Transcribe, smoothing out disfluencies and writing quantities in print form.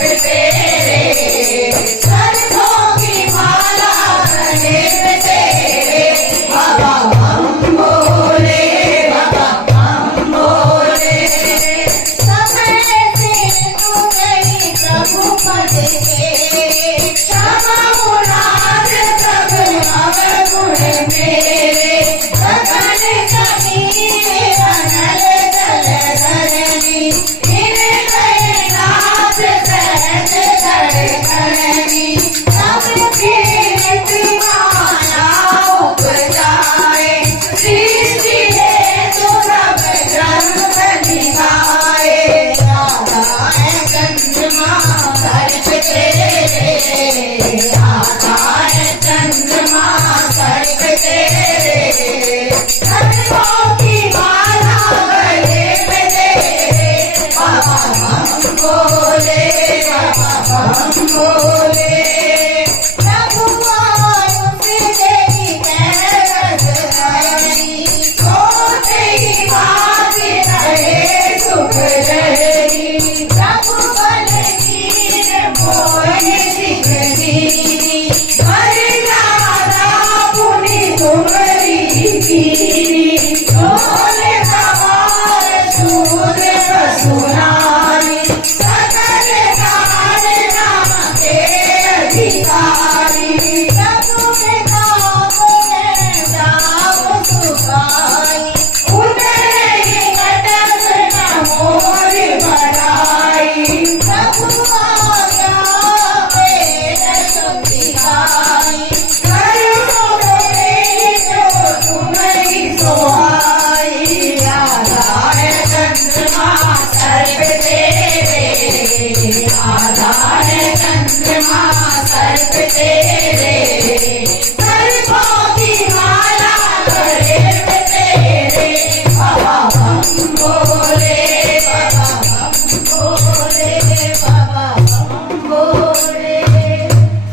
पे तेरे, सरसों की माला गले पे तेरे, बाबा बम बोले, बाबा बम बोले। समय से तू गई प्रभु पद के, क्षमा मुराद सब अवगुण मेरे, गगन समीरे अनल तल धरनी, इन गए नाथ सहज धड़कनी, सब कीर्ति माला उपजाए, सृष्टि है तो सब ग्रंथ निभाए। राधा है चंद्रमा सर पे तेरे, राधा है चंद्रमा सर पे तेरे, सरसों की माला गले पे तेरे, बाबा बम बोले, बाबा बम बोले। प्रभु आयुष देवी कैरत हरी, सोते ही भाग्य रहे सुख रही, प्रभु बल वीर मोहि सिख दीनी, हर राधा पुनि तुम्हारी कीनी, डोले सवार सूर्य सुनानी, सकल काल नाम के अधिकारी, प्रभु के नाम में जाओ सुखाई, उतरे ही कटक न मोर बढ़ाई, प्रभु आज्ञा वेद सब सिखाई, कर बोले जो तुम्हारी सोहाई। राधा है चंद्रमा सर पे तेरे, राधा है चंद्रमा